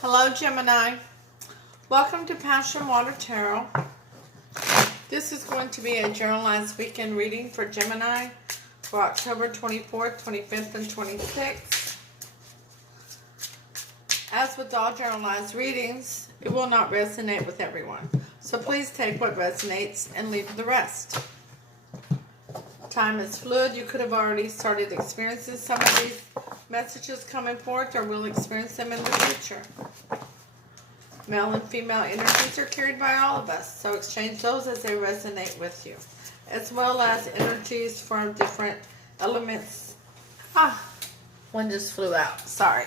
Hello, Gemini. Welcome to Passion Water Tarot. This is going to be a journalized weekend reading for Gemini for October 24th, 25th, and 26th. As with all journalized readings, it will not resonate with everyone. So please take what resonates and leave the rest. Time is fluid. You could have already started experiencing some of these messages coming forth, or will experience them in the future. Male and female energies are carried by all of us, so exchange those as they resonate with you, as well as energies from different elements. One just flew out. Sorry.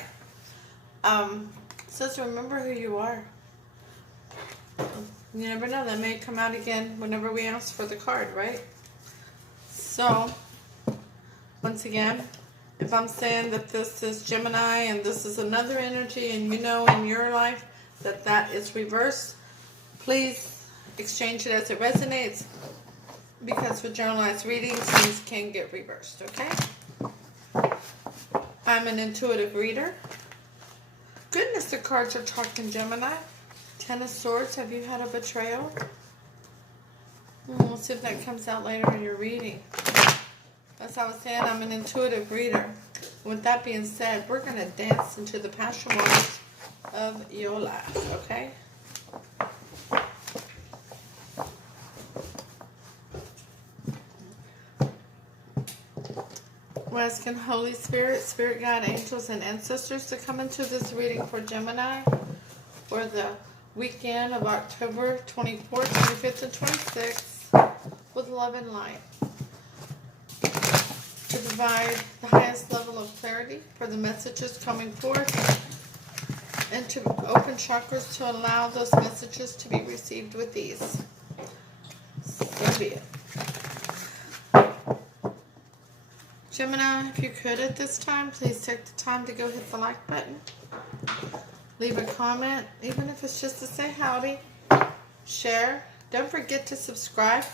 Says remember who you are. You never know, that may come out again whenever we ask for the card, right? So, once again, if I'm saying that this is Gemini and this is another energy, and you know in your life that that is reverse, please exchange it as it resonates, because with journalized readings, things can get reversed, okay? I'm an intuitive reader. Goodness, the cards are talking, Gemini. Ten of Swords, have you had a betrayal? We'll see if that comes out later in your reading. As I was saying, I'm an intuitive reader. With that being said, we're going to dance into the passion waters of your life, okay? We're asking Holy Spirit, Spirit Guide, Angels, and Ancestors to come into this reading for Gemini for the weekend of October 24th, 25th, and 26th with love and light, to provide the highest level of clarity for the messages coming forth, and to open chakras to allow those messages to be received with ease. So be it. Gemini, if you could at this time, please take the time to go hit the like button. Leave a comment, even if it's just to say howdy. Share. Don't forget to subscribe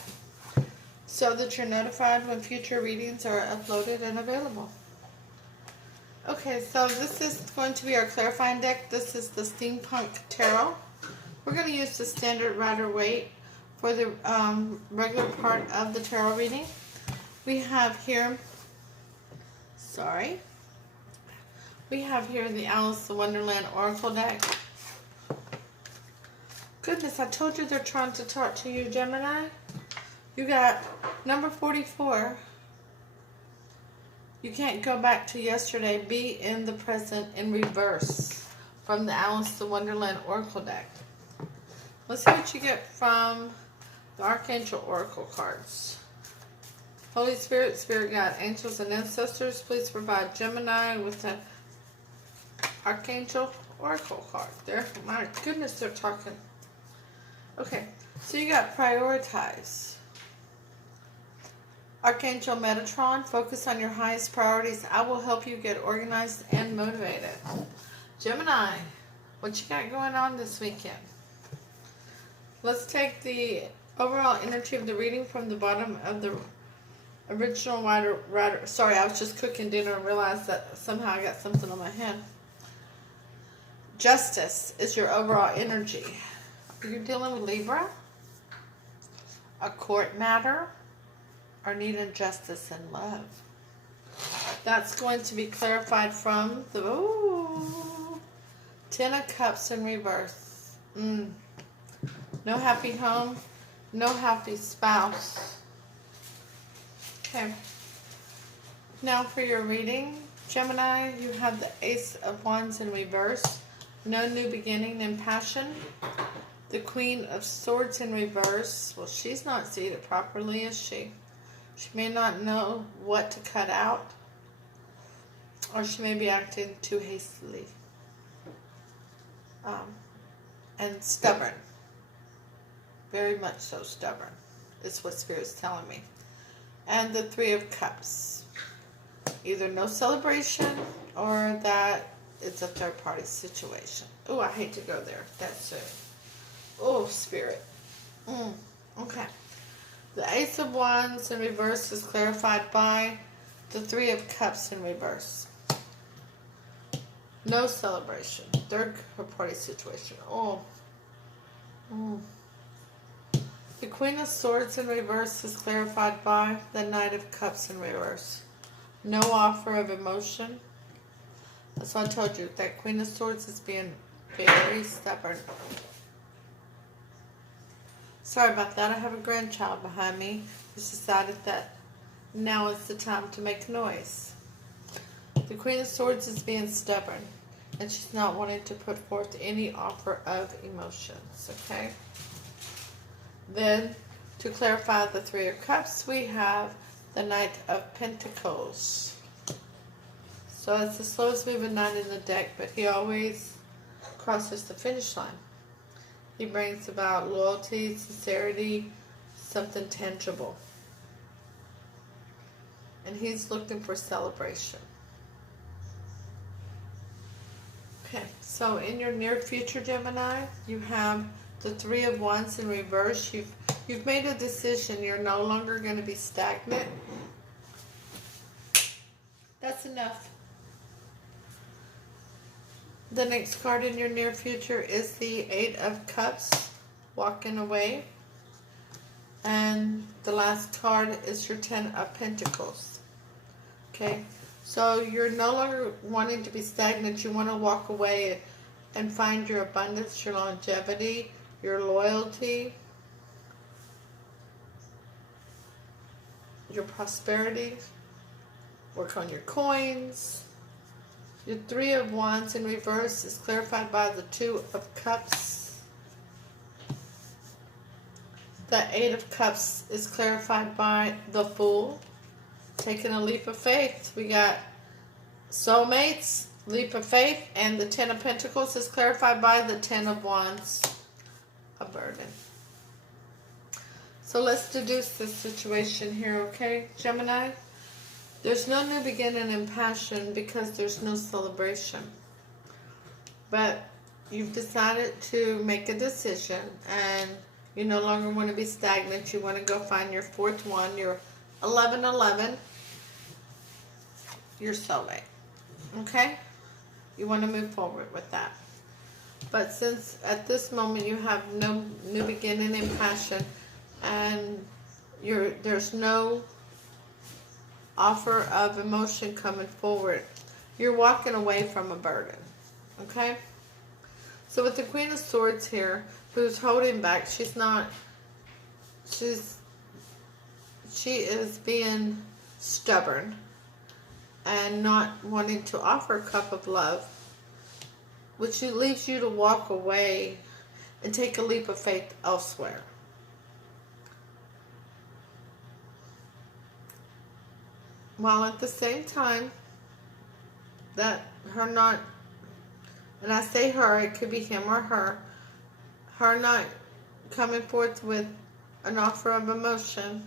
so that you're notified when future readings are uploaded and available. Okay, so this is going to be our clarifying deck. This is the Steampunk Tarot. We're going to use the standard Rider-Waite for the regular part of the tarot reading. We have here, we have here the Alice in Wonderland Oracle deck. Goodness, I told you they're trying to talk to you, Gemini. You got number 44. You can't go back to yesterday. Be in the present in reverse from the Alice in Wonderland Oracle deck. Let's see what you get from the Archangel Oracle cards. Holy Spirit, Spirit Guide, Angels, and Ancestors, please provide Gemini with the Archangel Oracle card. My goodness, they're talking. Okay, so you got prioritize. Archangel Metatron, focus on your highest priorities. I will help you get organized and motivated. Gemini, what you got going on this weekend? Let's take the overall energy of the reading from the bottom of the original Rider. Sorry, I was just cooking dinner and realized that somehow I got something on my hand. Justice is your overall energy. You're dealing with Libra, a court matter, or needing justice and love. That's going to be clarified from the Ten of Cups in reverse. No happy home, no happy spouse. Okay. Now for your reading, Gemini, you have the Ace of Wands in reverse. No new beginning in passion. The Queen of Swords in reverse. Well, she's not seated properly, is she? She may not know what to cut out, or she may be acting too hastily. And stubborn. Very much so stubborn, is what Spirit's telling me. And the Three of Cups. Either no celebration, or that it's a third-party situation. Oh, I hate to go there. That's it. Oh, Spirit. Okay. The Ace of Wands in reverse is clarified by the Three of Cups in reverse. No celebration. Third party situation. Oh. The Queen of Swords in reverse is clarified by the Knight of Cups in reverse. No offer of emotion. That's why I told you that Queen of Swords is being very stubborn. Sorry about that. I have a grandchild behind me who's decided that now is the time to make noise. The Queen of Swords is being stubborn, and she's not wanting to put forth any offer of emotions, okay? Then, to clarify the Three of Cups, we have the Knight of Pentacles. So it's the slowest moving knight in the deck, but he always crosses the finish line. He brings about loyalty, sincerity, something tangible. And he's looking for celebration. Okay, so in your near future, Gemini, you have the Three of Wands in reverse. You've made a decision. You're no longer going to be stagnant. That's enough. The next card in your near future is the Eight of Cups, walking away. And the last card is your Ten of Pentacles. Okay, so you're no longer wanting to be stagnant. You want to walk away and find your abundance, your longevity, your loyalty, your prosperity. Work on your coins. Your Three of Wands in reverse is clarified by the Two of Cups. The Eight of Cups is clarified by the Fool. Taking a leap of faith. We got soulmates, leap of faith, and the Ten of Pentacles is clarified by the Ten of Wands, a burden. So let's deduce this situation here, okay, Gemini? There's no new beginning in passion because there's no celebration. But you've decided to make a decision, and you no longer want to be stagnant. You want to go find your fourth one, your 1111, your soulmate. Okay? You want to move forward with that. But since at this moment you have no new beginning in passion, and there's no offer of emotion coming forward, you're walking away from a burden. Okay? So with the Queen of Swords here, who's holding back, she is being stubborn and not wanting to offer a cup of love, which leaves you to walk away and take a leap of faith elsewhere. While at the same time, that her not, and I say her, it could be him or her not coming forth with an offer of emotion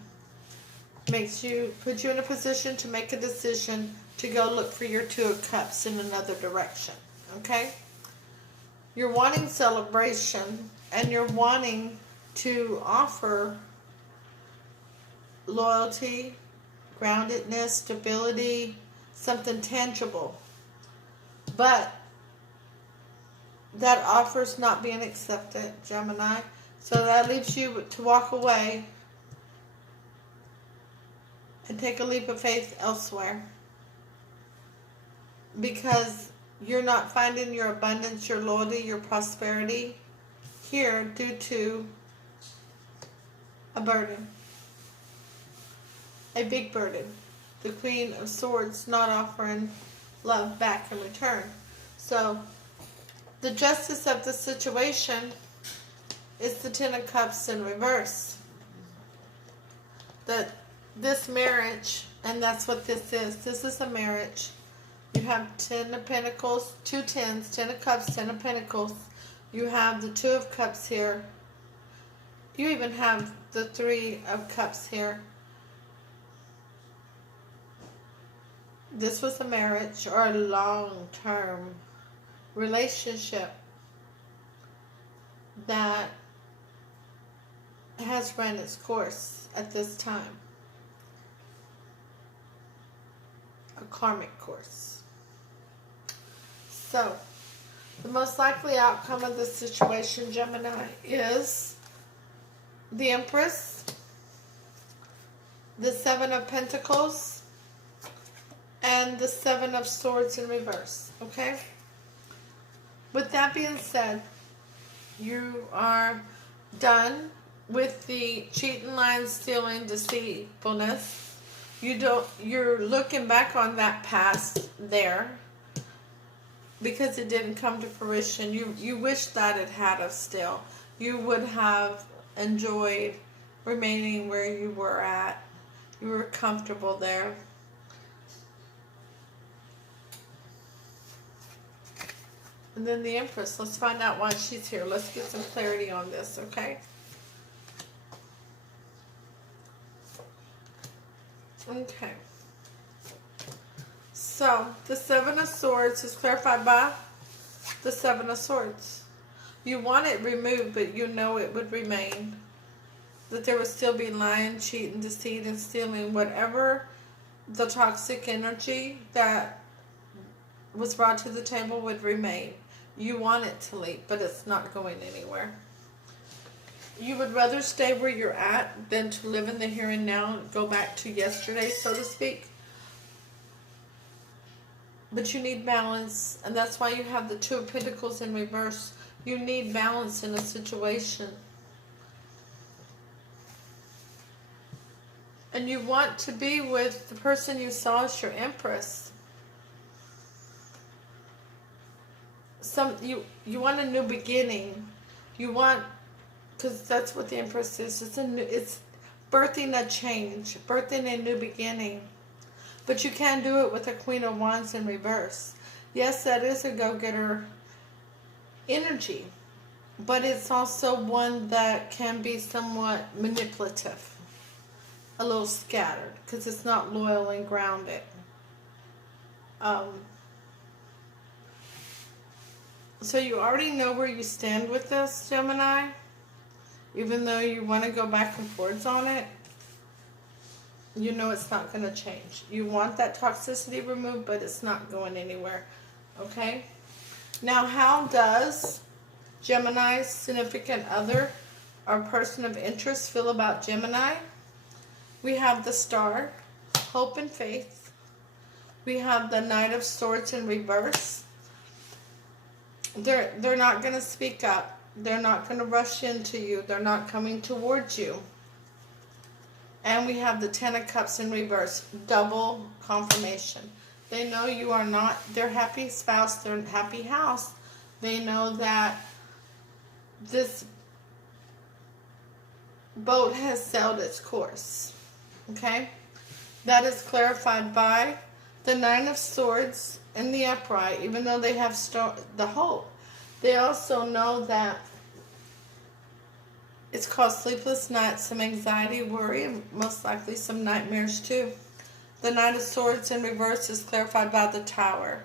puts you in a position to make a decision to go look for your Two of Cups in another direction. Okay? You're wanting celebration, and you're wanting to offer loyalty, groundedness, stability, something tangible. But that offer's not being accepted, Gemini. So that leaves you to walk away and take a leap of faith elsewhere. Because you're not finding your abundance, your loyalty, your prosperity here due to a burden. A big burden. The Queen of Swords not offering love back in return. So the justice of the situation is the Ten of Cups in reverse. That this marriage, and that's what this is. This is a marriage. You have Ten of Pentacles, two tens, Ten of Cups, Ten of Pentacles. You have the Two of Cups here. You even have the Three of Cups here. This was a marriage or a long-term relationship that has run its course at this time. A karmic course. So, the most likely outcome of this situation, Gemini, is the Empress, the Seven of Pentacles, and the Seven of Swords in reverse, okay? With that being said, you are done with the cheating, lying, stealing, deceitfulness. You're looking back on that past there because it didn't come to fruition. You wish that it had of still. You would have enjoyed remaining where you were at. You were comfortable there. And then the Empress. Let's find out why she's here. Let's get some clarity on this, okay? Okay. So, the Seven of Swords is clarified by the Seven of Swords. You want it removed, but you know it would remain. That there would still be lying, cheating, deceit, and stealing. Whatever the toxic energy that was brought to the table would remain. You want it to leave, but it's not going anywhere. You would rather stay where you're at than to live in the here and now and go back to yesterday, so to speak. But you need balance, and that's why you have the Two of Pentacles in reverse. You need balance in a situation. And you want to be with the person you saw as your Empress. You want a new beginning. You want, because that's what the Empress is. It's birthing a change, birthing a new beginning. But you can't do it with a Queen of Wands in reverse. Yes, that is a go-getter energy, but it's also one that can be somewhat manipulative, a little scattered, because it's not loyal and grounded. So you already know where you stand with this, Gemini, even though you want to go back and forth on it. You know it's not going to change. You want that toxicity removed, but it's not going anywhere. Okay? Now, how does Gemini's significant other or person of interest feel about Gemini? We have the Star, Hope and Faith. We have the Knight of Swords in reverse. They're not going to speak up. They're not going to rush into you. They're not coming towards you. And we have the Ten of Cups in reverse. Double confirmation. They know you are not their happy spouse, their happy house. They know that this boat has sailed its course. Okay? That is clarified by the Nine of Swords and the Upright, even though they have the hope. They also know that it's caused sleepless nights, some anxiety, worry, and most likely some nightmares too. The Knight of Swords in reverse is clarified by the Tower.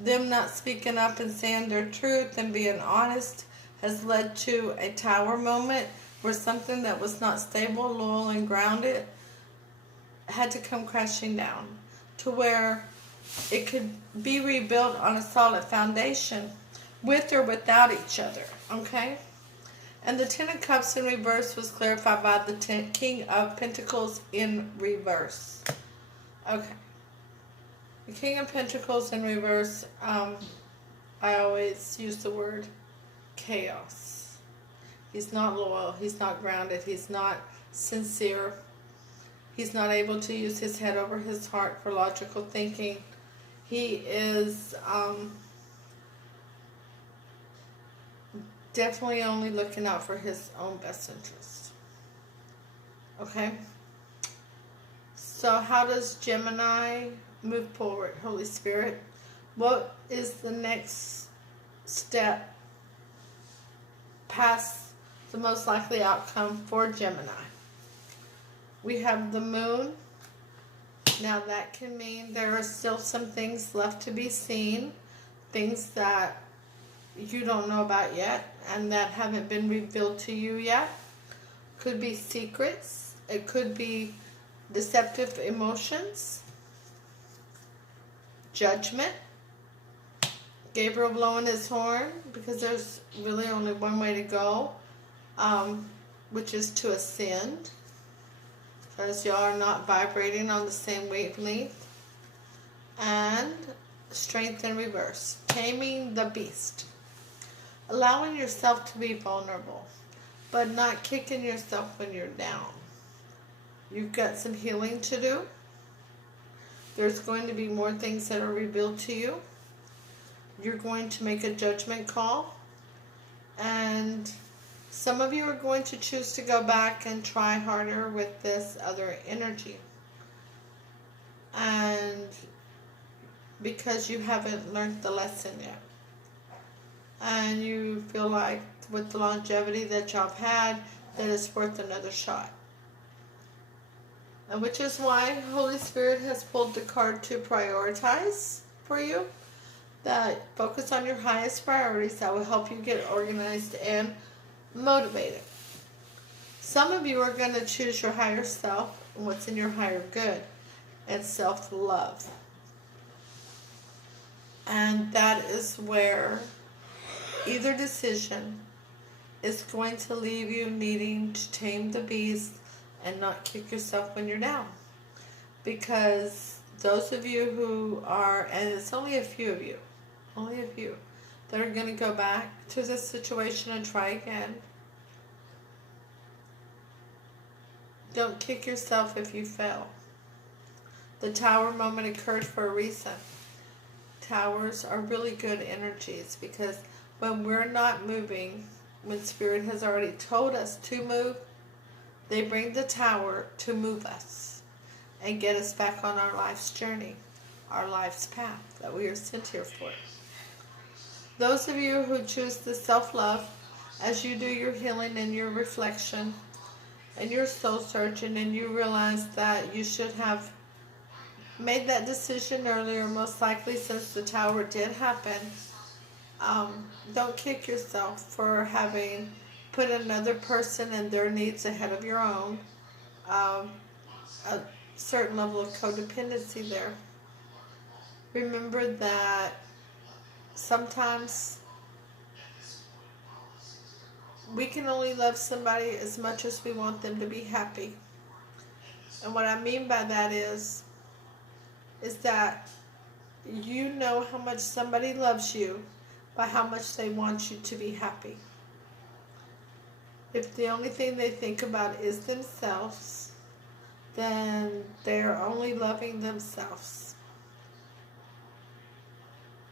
Them not speaking up and saying their truth and being honest has led to a Tower moment where something that was not stable, loyal, and grounded had to come crashing down to where it could be rebuilt on a solid foundation with or without each other, okay? And the Ten of Cups in reverse was clarified by the King of Pentacles in reverse. Okay. The King of Pentacles in reverse, I always use the word chaos. He's not loyal. He's not grounded. He's not sincere. He's not able to use his head over his heart for logical thinking. He is definitely only looking out for his own best interest. Okay? So how does Gemini move forward, Holy Spirit? What is the next step past the most likely outcome for Gemini? We have the Moon. Now that can mean there are still some things left to be seen, things that you don't know about yet and that haven't been revealed to you yet. Could be secrets. It could be deceptive emotions, judgment, Gabriel blowing his horn, because there's really only one way to go, which is to ascend, because y'all are not vibrating on the same wavelength. And strength in reverse, taming the beast, allowing yourself to be vulnerable, but not kicking yourself when you're down. You've got some healing to do. There's going to be more things that are revealed to you. You're going to make a judgment call, and some of you are going to choose to go back and try harder with this other energy. And because you haven't learned the lesson yet. And you feel like with the longevity that y'all have had, that it's worth another shot. And which is why Holy Spirit has pulled the card to prioritize for you. That focus on your highest priorities that will help you get organized and motivated. Some of you are going to choose your higher self and what's in your higher good and self-love. And that is where either decision is going to leave you needing to tame the beast and not kick yourself when you're down. Because those of you who are, and it's only a few of you, that are going to go back to this situation and try again. Don't kick yourself if you fail. The tower moment occurred for a reason. Towers are really good energies, because when we're not moving, when Spirit has already told us to move, they bring the tower to move us and get us back on our life's journey, our life's path that we are sent here for. Those of you who choose the self-love, as you do your healing and your reflection and your soul searching, and you realize that you should have made that decision earlier, most likely, since the tower did happen. Don't kick yourself for having put another person and their needs ahead of your own. A certain level of codependency there. Remember that sometimes we can only love somebody as much as we want them to be happy. And what I mean by that is that you know how much somebody loves you by how much they want you to be happy. If the only thing they think about is themselves, then they're only loving themselves.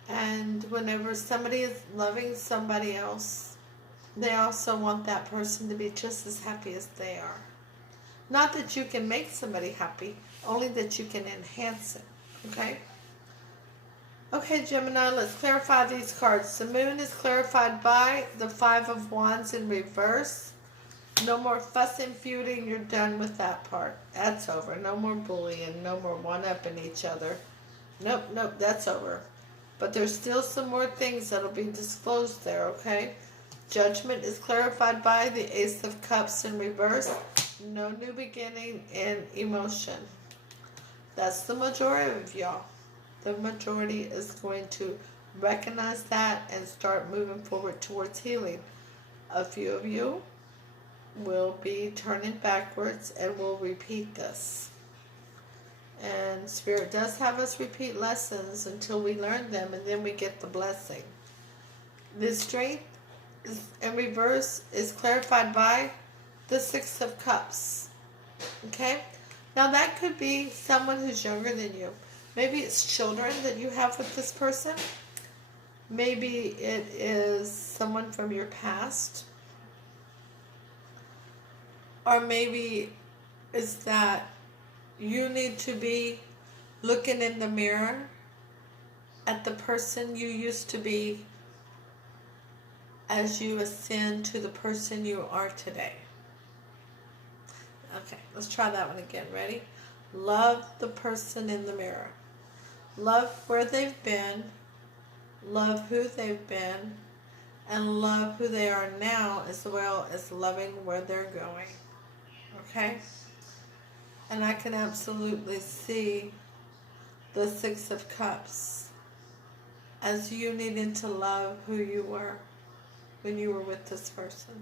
And whenever somebody is loving somebody else, they also want that person to be just as happy as they are. Not that you can make somebody happy, only that you can enhance it. Okay? Okay, Gemini, let's clarify these cards. The moon is clarified by the Five of Wands in reverse. No more fussing, feuding. You're done with that part. That's over. No more bullying. No more one-upping each other. Nope, that's over. But there's still some more things that'll be disclosed there, okay? Judgment is clarified by the Ace of Cups in reverse. No new beginning in emotion. That's the majority of y'all. The majority is going to recognize that and start moving forward towards healing. A few of you will be turning backwards and will repeat this. And Spirit does have us repeat lessons until we learn them, and then we get the blessing. The strength in reverse is clarified by the Six of Cups. Okay? Now that could be someone who's younger than you. Maybe it's children that you have with this person. Maybe it is someone from your past. Or maybe it's that you need to be looking in the mirror at the person you used to be as you ascend to the person you are today. Okay, let's try that one again. Ready? Love the person in the mirror. Love where they've been, love who they've been, and love who they are now, as well as loving where they're going. Okay? And I can absolutely see the Six of Cups as you needing to love who you were when you were with this person,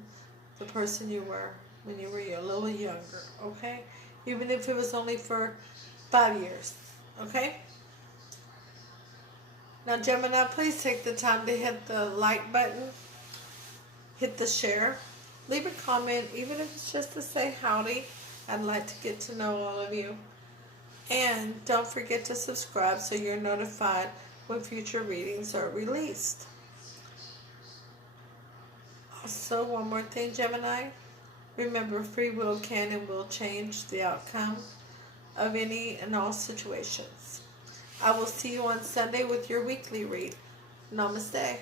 the person you were when you were a little younger, okay? Even if it was only for 5 years, okay? Now, Gemini, please take the time to hit the like button, hit the share, leave a comment, even if it's just to say howdy. I'd like to get to know all of you. And don't forget to subscribe so you're notified when future readings are released. Also, one more thing, Gemini. Remember, free will can and will change the outcome of any and all situations. I will see you on Sunday with your weekly read. Namaste.